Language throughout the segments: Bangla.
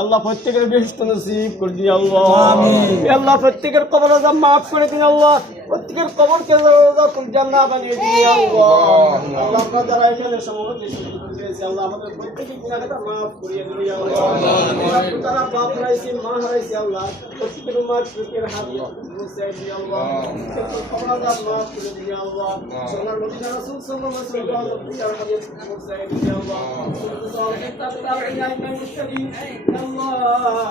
আল্লাহ প্রত্যেকের বেহস্ত নসিব করে দিন আল্লাহ। আল্লাহ প্রত্যেকের কবর আজাব মাফ করে দিন আল্লাহ। প্রত্যেকের কবরকে জান্নাত বানিয়ে দিন আল্লাহ। আল্লাহ। আমরা যারা এখানে সমবেত হয়েছে আল্লাহ আমাদের প্রত্যেকের গুনাহটা মাফ করিয়ে দিন আল্লাহ। যারা বাপ হারাইছে মা হারাইছে আল্লাহ। প্রত্যেকের মা প্রত্যেকের হাত মুছে দিন আল্লাহ। প্রত্যেকের কবর আজাব মাফ করে দিন আল্লাহ। সোনার মদিনা রাসূল সাল্লাল্লাহু আলাইহি ওয়াসাল্লাম তার হাদিস মুছে দিন আল্লাহ। আল্লাহ।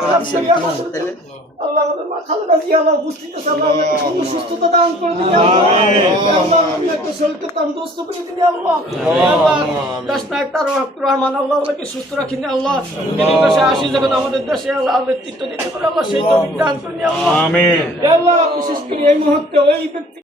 আল্লাহ আমাদের মা খালেদা জিয়া আল্লাহ উপস্থিত আল্লাহ আমাকে সুস্থতা দান করে দিন আল্লাহ। আল্লাহ। শরীরকে তন্দুরস্ত করে দিন আল্লাহ। আল্লাহ দেশ নায়ক তার রহমান আল্লাহ আমাকে সুস্থ রাখিনি আল্লাহ। তিনি দেশে আসি যখন আমাদের দেশে আল্লাহ নেতৃত্ব দিতে পারে আল্লাহ সেই তৌফিক দান করে আল্লাহ। আল্লাহ বিশেষ করে এই মুহূর্তে ওই ব্যক্তি